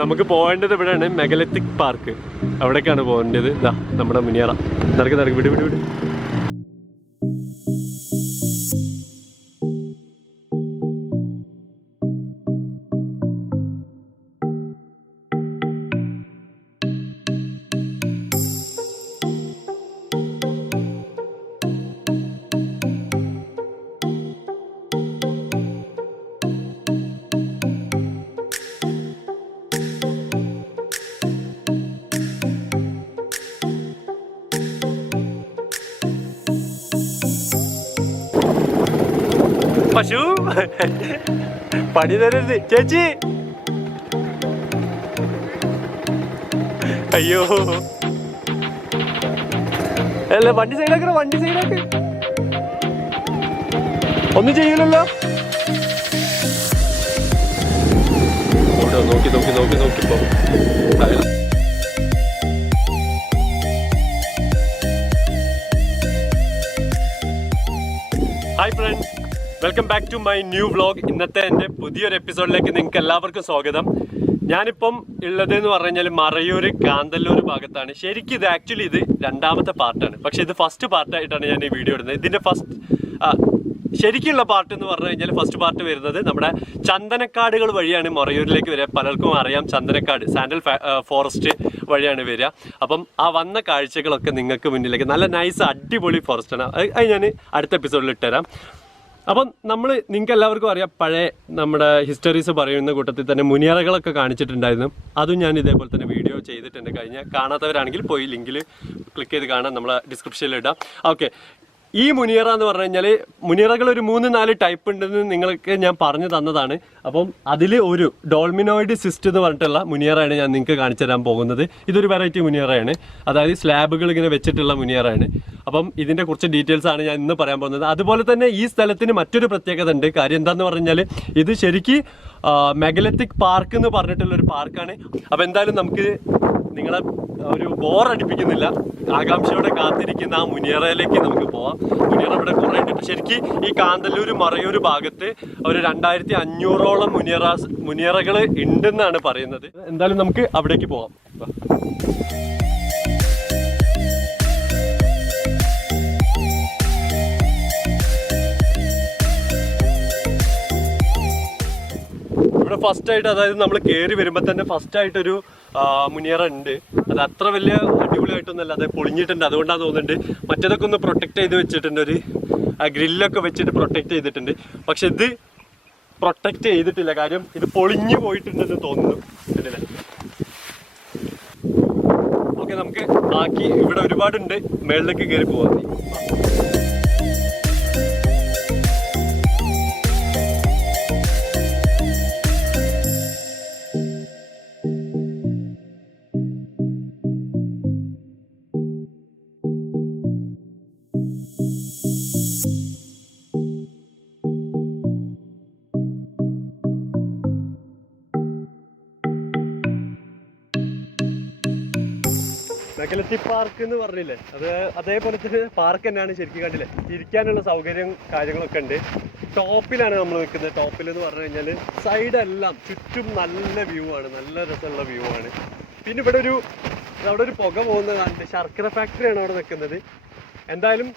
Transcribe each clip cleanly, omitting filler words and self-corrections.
നമുക്ക് പോകേണ്ടത് ഇവിടെയാണ് മെഗലത്തിക് പാർക്ക്. അവിടേക്കാണ് പോകേണ്ടത്. ഇതാ നമ്മുടെ മുനിയറ. നടക്ക് വിട് വിട് വിട്. പശു പണി തരരുത് ചേച്ചി. അയ്യോ അല്ല, വണ്ടി സൈഡാക്കണ, വണ്ടി സൈഡാക്ക്. ഒന്നും ചെയ്യൂലല്ലോ. നോക്കി നോക്കി നോക്കി നോക്കിപ്പോ. Hi friends, welcome back to my new vlog. ഇന്നത്തെ എൻ്റെ പുതിയൊരു എപ്പിസോഡിലേക്ക് നിങ്ങൾക്ക് എല്ലാവർക്കും സ്വാഗതം. ഞാനിപ്പം ഉള്ളത് എന്ന് പറഞ്ഞു കഴിഞ്ഞാൽ മറയൂർ കാന്തല്ലൂർ ഭാഗത്താണ്. ശരിക്കും ഇത് ആക്ച്വലി ഇത് രണ്ടാമത്തെ പാർട്ടാണ്, പക്ഷേ ഇത് ഫസ്റ്റ് പാർട്ടായിട്ടാണ് ഞാൻ ഈ വീഡിയോ ഇടുന്നത്. ഇതിൻ്റെ ശരിക്കുള്ള പാർട്ട് എന്ന് പറഞ്ഞു കഴിഞ്ഞാൽ ഫസ്റ്റ് പാർട്ട് വരുന്നത് നമ്മുടെ ചന്ദനക്കാടുകൾ വഴിയാണ് മറയൂരിലേക്ക് വരിക. പലർക്കും അറിയാം, ചന്ദനക്കാട് സാൻഡൽ ഫോറസ്റ്റ് വഴിയാണ് വരിക. അപ്പം ആ വന്ന കാഴ്ചകളൊക്കെ നിങ്ങൾക്ക് മുന്നിലേക്ക്, നല്ല നൈസ് അടിപൊളി ഫോറസ്റ്റാണ്. അത് ഞാൻ അടുത്ത എപ്പിസോഡിൽ ഇട്ടുതരാം. അപ്പം നിങ്ങൾക്ക് എല്ലാവർക്കും അറിയാം, പഴയ നമ്മുടെ ഹിസ്റ്ററീസ് പറയുന്ന കൂട്ടത്തിൽ തന്നെ മുനിയറകളൊക്കെ കാണിച്ചിട്ടുണ്ടായിരുന്നു. അതും ഞാൻ ഇതേപോലെ തന്നെ വീഡിയോ ചെയ്തിട്ടുണ്ട്. കാണാത്തവരാണെങ്കിൽ പോയി ലിങ്കിൽ ക്ലിക്ക് ചെയ്ത് കാണാം, നമ്മളെ ഡിസ്ക്രിപ്ഷനിൽ ഇടാം. ഓക്കെ, ഈ മുനിയറ എന്ന് പറഞ്ഞു കഴിഞ്ഞാൽ മുനിയറകൾ ഒരു 3-4 ടൈപ്പ് ഉണ്ടെന്ന് നിങ്ങൾക്ക് ഞാൻ പറഞ്ഞു തന്നതാണ്. അപ്പം അതിൽ ഒരു ഡോൾമിനോയിഡ് സിസ്റ്റ് എന്ന് പറഞ്ഞിട്ടുള്ള മുനിയറയാണ് ഞാൻ നിങ്ങൾക്ക് കാണിച്ചു തരാൻ പോകുന്നത്. ഇതൊരു വെറൈറ്റി മുനിയറയാണ്, അതായത് സ്ലാബുകൾ ഇങ്ങനെ വെച്ചിട്ടുള്ള മുനിയറയാണ്. അപ്പം ഇതിൻ്റെ കുറച്ച് ഡീറ്റെയിൽസ് ആണ് ഞാൻ ഇന്ന് പറയാൻ പോകുന്നത്. അതുപോലെ തന്നെ ഈ സ്ഥലത്തിന് മറ്റൊരു പ്രത്യേകത ഉണ്ട്. കാര്യം എന്താണെന്ന് പറഞ്ഞാൽ ഇത് ശരിക്കും മെഗലത്തിക് പാർക്ക് എന്ന് പറഞ്ഞിട്ടുള്ളൊരു പാർക്കാണ്. അപ്പോൾ എന്തായാലും നമുക്ക് നിങ്ങളെ ഒരു ബോറടിപ്പിക്കുന്നില്ല, ആകാംക്ഷയോടെ കാത്തിരിക്കുന്ന ആ മുനിയറയിലേക്ക് നമുക്ക് പോവാം. മുനിയറ ഇവിടെ കുറേ ഉണ്ട്. ശരിക്കും ഈ കാന്തല്ലൂർ മറയൂർ ഭാഗത്ത് ഒരു 2500ഓളം മുനിയറകൾ ഉണ്ടെന്നാണ് പറയുന്നത്. എന്തായാലും നമുക്ക് അവിടേക്ക് പോവാം. ഇവിടെ ഫസ്റ്റായിട്ട്, അതായത് നമ്മൾ കയറി വരുമ്പോൾ തന്നെ ഫസ്റ്റായിട്ടൊരു മുനിയറ ഉണ്ട്. അത് അത്ര വലിയ അടിപൊളിയായിട്ടൊന്നുമല്ല, അത് പൊളിഞ്ഞിട്ടുണ്ട്. അതുകൊണ്ടാണ് തോന്നുന്നുണ്ട്. മറ്റേതൊക്കെ ഒന്ന് പ്രൊട്ടക്റ്റ് ചെയ്ത് വെച്ചിട്ടുണ്ട്, ഒരു ഗ്രില്ലൊക്കെ വെച്ചിട്ട് പ്രൊട്ടക്റ്റ് ചെയ്തിട്ടുണ്ട്. പക്ഷെ ഇത് പ്രൊട്ടക്റ്റ് ചെയ്തിട്ടില്ല, കാര്യം ഇത് പൊളിഞ്ഞു പോയിട്ടുണ്ടെന്ന് തോന്നുന്നു. അല്ലേ? ഓക്കെ, നമുക്ക് ബാക്കി ഇവിടെ ഒരുപാടുണ്ട്, മേളിലേക്ക് കയറി പോവാം. മെഗലത്തിക് പാർക്ക് എന്ന് പറഞ്ഞില്ലേ, അതേപോലെ തന്നെ പാർക്ക് തന്നെയാണ് ശരിക്കും. കണ്ടില്ലേ, ഇരിക്കാനുള്ള സൗകര്യം കാര്യങ്ങളൊക്കെ ഉണ്ട്. ടോപ്പിലാണ് നമ്മൾ നിൽക്കുന്നത്. ടോപ്പിൽ എന്ന് പറഞ്ഞു കഴിഞ്ഞാൽ സൈഡെല്ലാം ചുറ്റും നല്ല വ്യൂ ആണ്, നല്ല രസമുള്ള വ്യൂ ആണ്. പിന്നെ ഇവിടെ അവിടെ ഒരു പുക പോകുന്നത് കണ്ട്, ശർക്കര ഫാക്ടറിയാണ് അവിടെ നിൽക്കുന്നത്. എന്തായാലും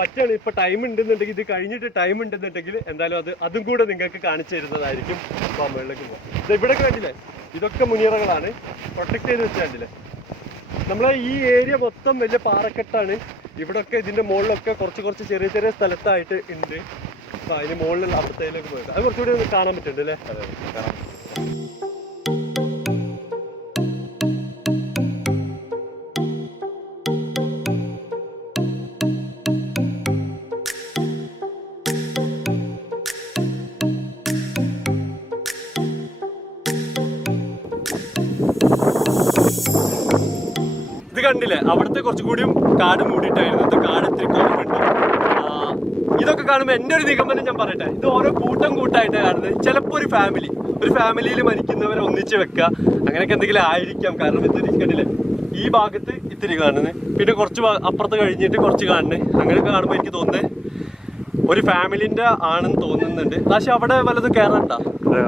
പറ്റുകയാണ്, ഇപ്പോൾ ടൈം ഉണ്ടെന്നുണ്ടെങ്കിൽ, ഇത് കഴിഞ്ഞിട്ട് ടൈം ഉണ്ടെന്നുണ്ടെങ്കിൽ എന്തായാലും അതും കൂടെ നിങ്ങൾക്ക് കാണിച്ചു തരുന്നതായിരിക്കും. അപ്പോൾ മുകളിലേക്ക് പോകാം. ഇവിടെ കണ്ടില്ലേ, ഇതൊക്കെ മുനിയറകളാണ്, പ്രൊട്ടക്ട് ചെയ്ത് വെച്ച്. കണ്ടില്ലേ, നമ്മളെ ഈ ഏരിയ മൊത്തം വലിയ പാറക്കെട്ടാണ്. ഇവിടൊക്കെ ഇതിൻ്റെ മുകളിലൊക്കെ കുറച്ച് ചെറിയ ചെറിയ സ്ഥലത്തായിട്ട് ഉണ്ട്. അപ്പോൾ അതിന് മുകളിലുള്ള അപ്പുറത്തേക്ക് പോയത് അത് കുറച്ചുകൂടി കാണാൻ പറ്റുന്നുണ്ട് അല്ലേ? അതെ, കാണാം. ഇത് കണ്ടില്ലേ, അവിടുത്തെ കുറച്ചുകൂടിയും കാട് മൂടിയിട്ടായിരുന്നു. ഇത് കാട് ഇത്തിരി കുറവുണ്ട്. ഇതൊക്കെ കാണുമ്പോൾ എൻ്റെ ഒരു നിഗമനം ഞാൻ പറയട്ടെ, ഇത് ഓരോ കൂട്ടായിട്ടാണ് കാണുന്നത്. ചിലപ്പോൾ ഒരു ഫാമിലിയിൽ മരിക്കുന്നവരെ ഒന്നിച്ച് വെക്കുക, അങ്ങനെയൊക്കെ എന്തെങ്കിലും ആയിരിക്കാം. കാരണം ഇത്തിരി കണ്ടില്ലേ, ഈ ഭാഗത്ത് ഇത്തിരി കാണുന്നത്, പിന്നെ കുറച്ച് അപ്പുറത്ത് കഴിഞ്ഞിട്ട് കുറച്ച് കാണുന്നത്. അങ്ങനെയൊക്കെ കാണുമ്പോൾ എനിക്ക് തോന്നുന്നത് ഒരു ഫാമിലിൻ്റെ ആണെന്ന് തോന്നുന്നുണ്ട്. പക്ഷെ അവിടെ വല്ലതും കയറണ്ട,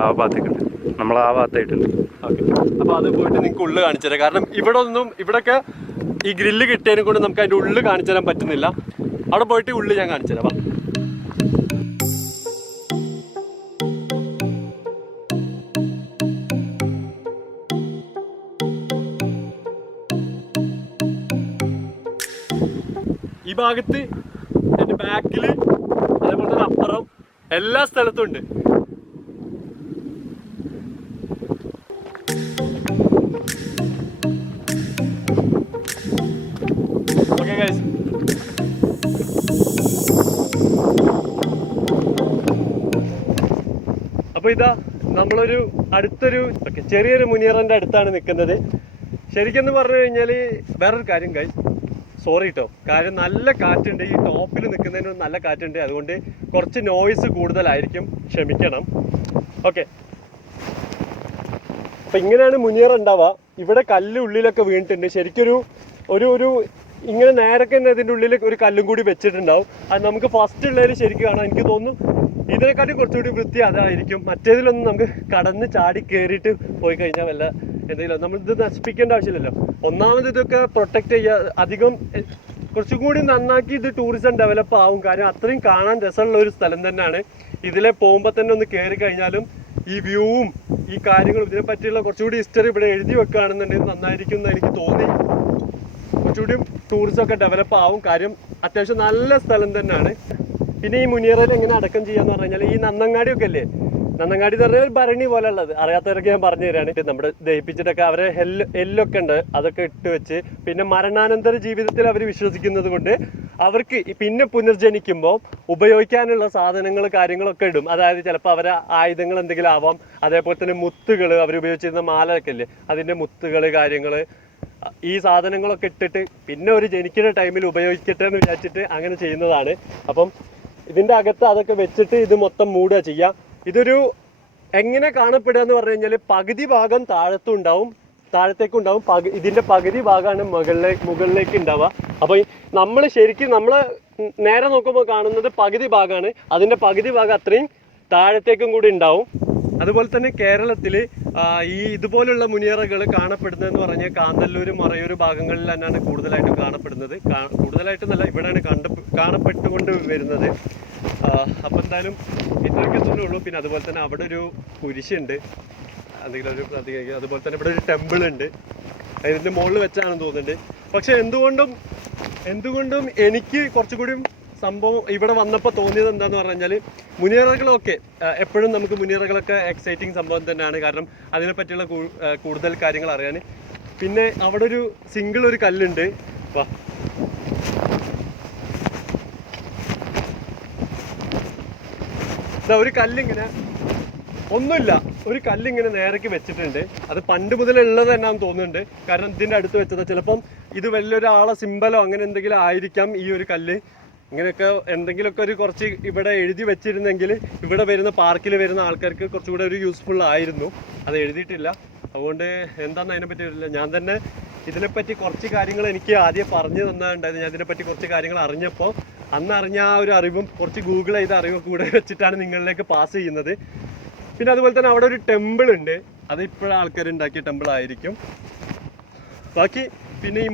ആ ഭാഗത്തേക്കുണ്ട്, നമ്മൾ ആ ഭാഗത്തായിട്ടുണ്ട്. ഓക്കെ, അപ്പോൾ അത് പോയിട്ട് നിങ്ങൾക്ക് ഉള്ളിൽ കാണിച്ചു തരാം. കാരണം ഇവിടെയൊക്കെ ഈ ഗ്രില്ല് കിട്ടിയതിനെ കൊണ്ട് നമുക്ക് അതിൻ്റെ ഉള്ളിൽ കാണിച്ചു തരാൻ പറ്റുന്നില്ല. അവിടെ പോയിട്ട് ഉള്ളിൽ ഞാൻ കാണിച്ചു തരാം. ഈ ഭാഗത്ത് എൻ്റെ ബാക്കിൽ അതേപോലെ തന്നെ അപ്പുറം എല്ലാ സ്ഥലത്തും ഉണ്ട്. ഓക്കെ ഗൈസ്, അപ്പോൾ ഇതാ നമ്മളൊരു അടുത്തൊരു ചെറിയൊരു മുനിയറൻ്റെ അടുത്താണ് നിൽക്കുന്നത്. ശരിക്കെന്ന് പറഞ്ഞു കഴിഞ്ഞാൽ വേറൊരു കാര്യം ഗൈസ്, സോറി കേട്ടോ, കാര്യം നല്ല കാറ്റുണ്ട്. ഈ ടോപ്പിൽ നിൽക്കുന്നതിന് നല്ല കാറ്റുണ്ട്, അതുകൊണ്ട് കുറച്ച് നോയ്സ് കൂടുതലായിരിക്കും, ക്ഷമിക്കണം. ഓക്കെ, അപ്പം ഇങ്ങനെയാണ് മുനിയറ ഉണ്ടാവുക. ഇവിടെ കല്ല് ഉള്ളിലൊക്കെ വീണിട്ടുണ്ട്. ശരിക്കൊരു ഒരു ഇങ്ങനെ നേരൊക്കെ തന്നെ അതിൻ്റെ ഉള്ളിൽ ഒരു കല്ലും കൂടി വെച്ചിട്ടുണ്ടാവും. അത് നമുക്ക് ഫസ്റ്റ് ഉള്ളതിൽ ശരിക്കും കാണാം. എനിക്ക് തോന്നുന്നു ഇതിനെക്കാട്ടും കുറച്ചുകൂടി വൃത്തി അതായിരിക്കും. മറ്റേതിലൊന്നും നമുക്ക് കടന്ന് ചാടി കയറിയിട്ട് പോയി കഴിഞ്ഞാൽ വല്ല എന്തെങ്കിലും നമ്മളിത് നശിപ്പിക്കേണ്ട ആവശ്യമില്ലല്ലോ. ഒന്നാമത് ഇതൊക്കെ പ്രൊട്ടക്റ്റ് ചെയ്യുക, അധികം കുറച്ചും കൂടി നന്നാക്കി ഇത് ടൂറിസം ഡെവലപ്പ് ആവും. കാര്യം അത്രയും കാണാൻ രസമുള്ള ഒരു സ്ഥലം തന്നെയാണ്. ഇതിലെ പോകുമ്പോൾ തന്നെ ഒന്ന് കയറി കഴിഞ്ഞാലും ഈ വ്യൂവും ഈ കാര്യങ്ങളും ഇതിനെ പറ്റിയുള്ള കുറച്ചുകൂടി ഹിസ്റ്ററി ഇവിടെ എഴുതി വെക്കുകയാണെന്നുണ്ടെങ്കിൽ നന്നായിരിക്കും എന്ന് എനിക്ക് തോന്നി. കുറച്ചുകൂടി ടൂറിസം ഒക്കെ ഡെവലപ്പ് ആവും. കാര്യം അത്യാവശ്യം നല്ല സ്ഥലം തന്നെയാണ്. പിന്നെ ഈ മുനിയറയിൽ എങ്ങനെ അടക്കം ചെയ്യാന്ന് പറഞ്ഞു കഴിഞ്ഞാൽ ഈ നന്നങ്ങാടിയൊക്കെ അല്ലേ, നന്നങ്ങാടി എന്ന് പറഞ്ഞാൽ ഒരു ഭരണി പോലെ ഉള്ളത്, അറിയാത്തവരൊക്കെ ഞാൻ പറഞ്ഞു തരാണ്. നമ്മുടെ ദഹിപ്പിച്ചിട്ടൊക്കെ അവരെ എല്ലൊക്കെ ഉണ്ട്, അതൊക്കെ ഇട്ട് വെച്ച് പിന്നെ മരണാനന്തര ജീവിതത്തിൽ അവർ വിശ്വസിക്കുന്നത് കൊണ്ട് അവർക്ക് പിന്നെ പുനർജനിക്കുമ്പോൾ ഉപയോഗിക്കാനുള്ള സാധനങ്ങൾ കാര്യങ്ങളൊക്കെ ഇടും. അതായത് ചിലപ്പോൾ അവരെ ആയുധങ്ങൾ എന്തെങ്കിലും ആവാം, അതേപോലെ തന്നെ മുത്തുകൾ, അവർ ഉപയോഗിച്ചിരുന്ന മാലയൊക്കെ ഇല്ലേ, അതിൻ്റെ മുത്തുകൾ കാര്യങ്ങൾ, ഈ സാധനങ്ങളൊക്കെ ഇട്ടിട്ട് പിന്നെ ഒരു ജനിക്കുന്ന ടൈമിൽ ഉപയോഗിക്കട്ടെ എന്ന് വിചാരിച്ചിട്ട് അങ്ങനെ ചെയ്യുന്നതാണ്. അപ്പം ഇതിൻ്റെ അകത്ത് അതൊക്കെ വെച്ചിട്ട് ഇത് മൊത്തം മൂടുക ചെയ്യുക. ഇതൊരു എങ്ങനെ കാണപ്പെടുക എന്ന് പറഞ്ഞു കഴിഞ്ഞാൽ പകുതി ഭാഗം താഴത്തേക്കും ഉണ്ടാവും, ഇതിൻ്റെ പകുതി ഭാഗമാണ് മുകളിലേക്ക് ഉണ്ടാവുക. അപ്പോൾ നമ്മൾ ശരിക്കും നേരെ നോക്കുമ്പോൾ കാണുന്നത് പകുതി ഭാഗമാണ്, അതിൻ്റെ പകുതി ഭാഗം അത്രയും താഴത്തേക്കും കൂടി ഉണ്ടാവും. അതുപോലെ തന്നെ കേരളത്തിൽ ഈ ഇതുപോലുള്ള മുനിയറകൾ കാണപ്പെടുന്നതെന്ന് പറഞ്ഞാൽ കാന്തല്ലൂർ, മറയൂർ ഭാഗങ്ങളിൽ തന്നെയാണ് കൂടുതലായിട്ടും കാണപ്പെടുന്നത്. കൂടുതലായിട്ടൊന്നല്ല, ഇവിടെയാണ് കാണപ്പെട്ടുകൊണ്ട് വരുന്നത്. അപ്പം എന്തായാലും ഇത്രയൊക്കെ തന്നെ ഉള്ളൂ. പിന്നെ അതുപോലെ തന്നെ അവിടെ ഒരു കുരിശുണ്ട്, എന്തെങ്കിലും ഒരു പ്രതീക. അതുപോലെ തന്നെ ഇവിടെ ഒരു ടെമ്പിൾ ഉണ്ട്, ഇതിൻ്റെ മുകളിൽ വെച്ചാണെന്ന് തോന്നുന്നുണ്ട്. പക്ഷെ എന്തുകൊണ്ടും എനിക്ക് കുറച്ചുകൂടി സംഭവം ഇവിടെ വന്നപ്പോൾ തോന്നിയത് എന്താണെന്ന് പറഞ്ഞു കഴിഞ്ഞാൽ മുനിയറകളൊക്കെ എപ്പോഴും നമുക്ക് മുനിയറകളൊക്കെ എക്സൈറ്റിങ് സംഭവം തന്നെയാണ്. കാരണം അതിനെപ്പറ്റിയുള്ള കൂടുതൽ കാര്യങ്ങൾ അറിയാൻ. പിന്നെ അവിടെ ഒരു ഒരു കല്ലുണ്ട്. വാ, ഒരു കല്ലിങ്ങനെ ഒന്നുമില്ല, ഒരു കല്ലിങ്ങനെ നേരേക്ക് വെച്ചിട്ടുണ്ട്. അത് പണ്ട് മുതലുള്ളത് തന്നെയാണെന്ന് തോന്നുന്നുണ്ട്. കാരണം ഇതിൻ്റെ അടുത്ത് വെച്ചത് ചിലപ്പം ഇത് വലിയൊരാളെ സിമ്പലോ അങ്ങനെ എന്തെങ്കിലും ആയിരിക്കാം ഈ ഒരു കല്ല്. ഇങ്ങനെയൊക്കെ എന്തെങ്കിലുമൊക്കെ ഒരു കുറച്ച് ഇവിടെ എഴുതി വെച്ചിരുന്നെങ്കിൽ ഇവിടെ വരുന്ന പാർക്കിൽ വരുന്ന ആൾക്കാർക്ക് കുറച്ചുകൂടെ ഒരു യൂസ്ഫുൾ ആയിരുന്നു. അത് എഴുതിയിട്ടില്ല, അതുകൊണ്ട് എന്താണെന്ന് അതിനെപ്പറ്റി അറിയില്ല. ഞാൻ തന്നെ ഇതിനെപ്പറ്റി കുറച്ച് കാര്യങ്ങൾ എനിക്ക് ആദ്യം പറഞ്ഞു തന്നിട്ടുണ്ടായിരുന്നു. ഞാൻ ഇതിനെപ്പറ്റി കുറച്ച് കാര്യങ്ങൾ അറിഞ്ഞപ്പോൾ അന്ന് അറിഞ്ഞ ആ ഒരു അറിവും കുറച്ച് ഗൂഗിൾ ചെയ്ത അറിവും കൂടെ വെച്ചിട്ടാണ് നിങ്ങളിലേക്ക് പാസ് ചെയ്യുന്നത്. പിന്നെ അതുപോലെ തന്നെ അവിടെ ഒരു ടെമ്പിൾ ഉണ്ട്, അത് ഇപ്പോഴും ആൾക്കാർ ഉണ്ടാക്കിയ ടെമ്പിൾ ആയിരിക്കും. ബാക്കി പിന്നെ ഈ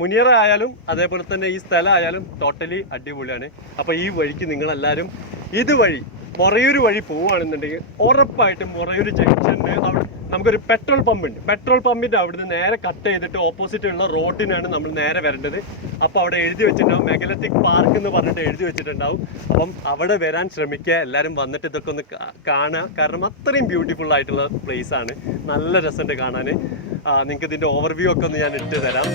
മുനിയറ ആയാലും അതേപോലെ തന്നെ ഈ സ്ഥലം ആയാലും ടോട്ടലി അടിപൊളിയാണ്. അപ്പോൾ ഈ വഴിക്ക് നിങ്ങളെല്ലാവരും ഇതുവഴി മൊറയൂർ വഴി പോവുകയാണെന്നുണ്ടെങ്കിൽ ഉറപ്പായിട്ടും മൊറയൂർ ജംഗ്ഷനിൽ അവിടെ നമുക്കൊരു പെട്രോൾ പമ്പ് ഉണ്ട്. പെട്രോൾ പമ്പിൻ്റെ അവിടുന്ന് നേരെ കട്ട് ചെയ്തിട്ട് ഓപ്പോസിറ്റ് ഉള്ള റോഡിനാണ് നമ്മൾ നേരെ വരേണ്ടത്. അപ്പോൾ അവിടെ എഴുതി വെച്ചിട്ടുണ്ടാവും മെഗലത്തിക് പാർക്ക് എന്ന് പറഞ്ഞിട്ട് എഴുതി വെച്ചിട്ടുണ്ടാവും. അപ്പം അവിടെ വരാൻ ശ്രമിക്കുക, എല്ലാവരും വന്നിട്ട് ഇതൊക്കെ ഒന്ന് കാണുക. കാരണം അത്രയും ബ്യൂട്ടിഫുൾ ആയിട്ടുള്ള പ്ലേസ് ആണ്, നല്ല രസമുണ്ട് കാണാൻ. നിങ്ങൾക്ക് ഇതിൻ്റെ ഓവർവ്യൂ ഒക്കെ ഒന്ന് ഞാൻ ഇട്ട് തരാം.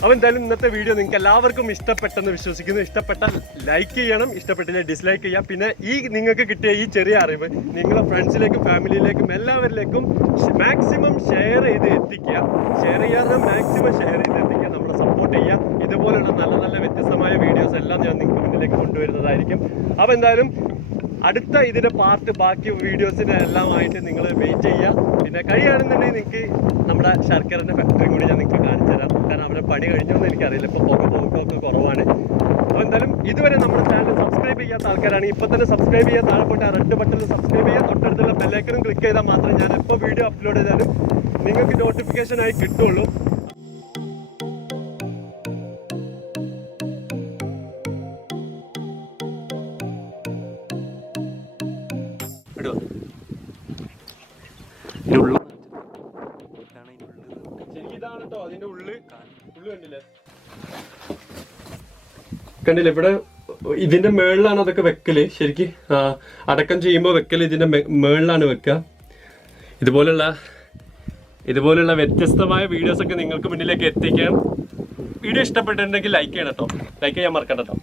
അപ്പോൾ എന്തായാലും ഇന്നത്തെ വീഡിയോ നിങ്ങൾക്ക് എല്ലാവർക്കും ഇഷ്ടപ്പെട്ടെന്ന് വിശ്വസിക്കുന്നു. ഇഷ്ടപ്പെട്ടാൽ ലൈക്ക് ചെയ്യണം, ഇഷ്ടപ്പെട്ടില്ല ഡിസ്ലൈക്ക് ചെയ്യാം. പിന്നെ നിങ്ങൾക്ക് കിട്ടിയ ഈ ചെറിയ അറിവ് നിങ്ങളുടെ ഫ്രണ്ട്സിലേക്കും ഫാമിലിയിലേക്കും എല്ലാവരിലേക്കും മാക്സിമം ഷെയർ ചെയ്ത് എത്തിക്കുക. ഷെയർ ചെയ്യാതെ മാക്സിമം ഷെയർ ചെയ്ത് എത്തിക്കുക. നമ്മളെ സപ്പോർട്ട് ചെയ്യുക. ഇതുപോലുള്ള നല്ല നല്ല വ്യത്യസ്തമായ വീഡിയോസ് എല്ലാം ഞാൻ നിങ്ങൾക്ക് മുന്നിലേക്ക് കൊണ്ടുവരുന്നതായിരിക്കും. അപ്പോൾ എന്തായാലും അടുത്ത ഇതിൻ്റെ ബാക്കി വീഡിയോസിൻ്റെ എല്ലാമായിട്ട് നിങ്ങൾ വെയിറ്റ് ചെയ്യുക. പിന്നെ കഴിയുകയാണെന്നുണ്ടെങ്കിൽ നിങ്ങൾക്ക് നമ്മുടെ ശർക്കരൻ്റെ ഫാക്ടറിയും കൂടി ഞാൻ നിങ്ങൾക്ക് കാണിച്ചു തരാം. കാരണം അവിടെ പണി കഴിഞ്ഞോന്ന് എനിക്കറിയില്ല, ഇപ്പോൾ പോക്കൊക്കെ കുറവാണ്. അപ്പോൾ എന്തായാലും ഇതുവരെ നമ്മുടെ ചാനൽ സബ്സ്ക്രൈബ് ചെയ്യാത്ത ആൾക്കാരാണെങ്കിൽ ഇപ്പോൾ തന്നെ സബ്സ്ക്രൈബ് ചെയ്യുക. താഴെ പോയിട്ട് ആ റെഡ് ബട്ടണിൽ സബ്സ്ക്രൈബ് ചെയ്യുക. തൊട്ടടുത്തുള്ള ബെല്ലൈക്കനും ക്ലിക്ക് ചെയ്താൽ മാത്രമേ ഞാൻ എപ്പോൾ വീഡിയോ അപ്ലോഡ് ചെയ്താലും നിങ്ങൾക്ക് നോട്ടിഫിക്കേഷനായി കിട്ടുള്ളൂ. ഇതാണ് കേട്ടോ അതിന്റെ ഉള്ളു കണ്ടില്ലേ. ഇവിടെ ഇതിന്റെ മേളിലാണ് അതൊക്കെ വെക്കല്. ശരിക്കും അടക്കം ചെയ്യുമ്പോൾ വെക്കല് ഇതിന്റെ മേളിലാണ് വെക്കുക. ഇതുപോലുള്ള വ്യത്യസ്തമായ വീഡിയോസ് ഒക്കെ നിങ്ങൾക്ക് മുന്നിലേക്ക് എത്തിക്കാം. വീഡിയോ ഇഷ്ടപ്പെട്ടിട്ടുണ്ടെങ്കിൽ ലൈക്ക് ചെയ്യണം കേട്ടോ. ലൈക്ക് ചെയ്യാൻ മറക്കണ്ട കേട്ടോ.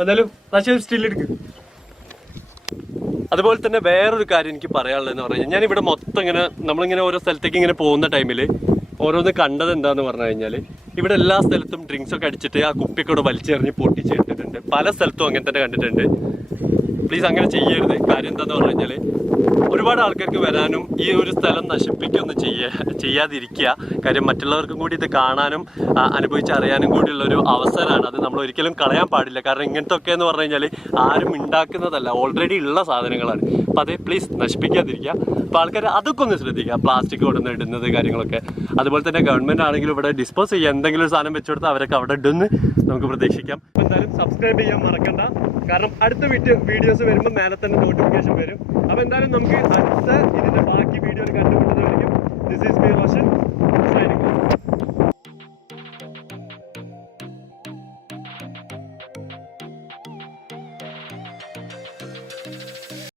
എന്തായാലും പക്ഷേ സ്റ്റിൽ എടുക്കും. അതുപോലെ തന്നെ വേറൊരു കാര്യം എനിക്ക് പറയാനുള്ളതെന്ന് പറഞ്ഞു കഴിഞ്ഞാൽ ഞാനിവിടെ മൊത്തം ഇങ്ങനെ നമ്മളിങ്ങനെ ഓരോ സ്ഥലത്തേക്ക് ഇങ്ങനെ പോകുന്ന ടൈമിൽ ഓരോന്ന് കണ്ടത് എന്താന്ന് പറഞ്ഞു കഴിഞ്ഞാൽ ഇവിടെ എല്ലാ സ്ഥലത്തും ഡ്രിങ്ക്സ് ഒക്കെ അടിച്ചിട്ട് ആ കുപ്പിയൊക്കെ വലിച്ചെറിഞ്ഞ് പൊട്ടിച്ചിട്ടിട്ടുണ്ട്. പല സ്ഥലത്തും അങ്ങനെ തന്നെ കണ്ടിട്ടുണ്ട്. പ്ലീസ് അങ്ങനെ ചെയ്യരുത്. കാര്യം എന്താന്ന് പറഞ്ഞു കഴിഞ്ഞാൽ ഒരുപാട് ആൾക്കാർക്ക് വരാനും ഈ ഒരു സ്ഥലം നശിപ്പിക്കുകയൊന്നും ചെയ്യാതിരിക്കുക. കാര്യം മറ്റുള്ളവർക്കും കൂടി ഇത് കാണാനും അനുഭവിച്ചറിയാനും കൂടിയുള്ളൊരു അവസരമാണ്. അത് നമ്മൾ ഒരിക്കലും കളയാൻ പാടില്ല. കാരണം ഇങ്ങനത്തെ ഒക്കെ എന്ന് പറഞ്ഞു കഴിഞ്ഞാൽ ആരും ഉണ്ടാക്കുന്നതല്ല, ഓൾറെഡി ഉള്ള സാധനങ്ങളാണ്. അപ്പോൾ അത് പ്ലീസ് നശിപ്പിക്കാതിരിക്കുക. അപ്പോൾ ആൾക്കാർ അതൊക്കെ ഒന്ന് ശ്രദ്ധിക്കുക. പ്ലാസ്റ്റിക് കൊണ്ടുവന്ന് ഇടുന്നത് കാര്യങ്ങളൊക്കെ. അതുപോലെ തന്നെ ഗവൺമെൻറ് ആണെങ്കിലും ഇവിടെ ഡിസ്പോസ് ചെയ്യുക. എന്തെങ്കിലും ഒരു സാധനം വെച്ച് കൊടുത്താൽ അവരൊക്കെ അവിടെ ഇടുന്ന് നമുക്ക് പ്രതീക്ഷിക്കാം. അപ്പോൾ എന്തായാലും സബ്സ്ക്രൈബ് ചെയ്യാൻ മറക്കണ്ട. കാരണം അടുത്ത വീഡിയോസ് വരുമ്പോൾ മേലെ തന്നെ നോട്ടിഫിക്കേഷൻ വരും. അപ്പോൾ എന്തായാലും നമുക്ക് അടുത്ത ഇതിൻ്റെ ബാക്കി വീഡിയോയിൽ കണ്ടുപിടുന്നതായിരിക്കും. This is me Roshan.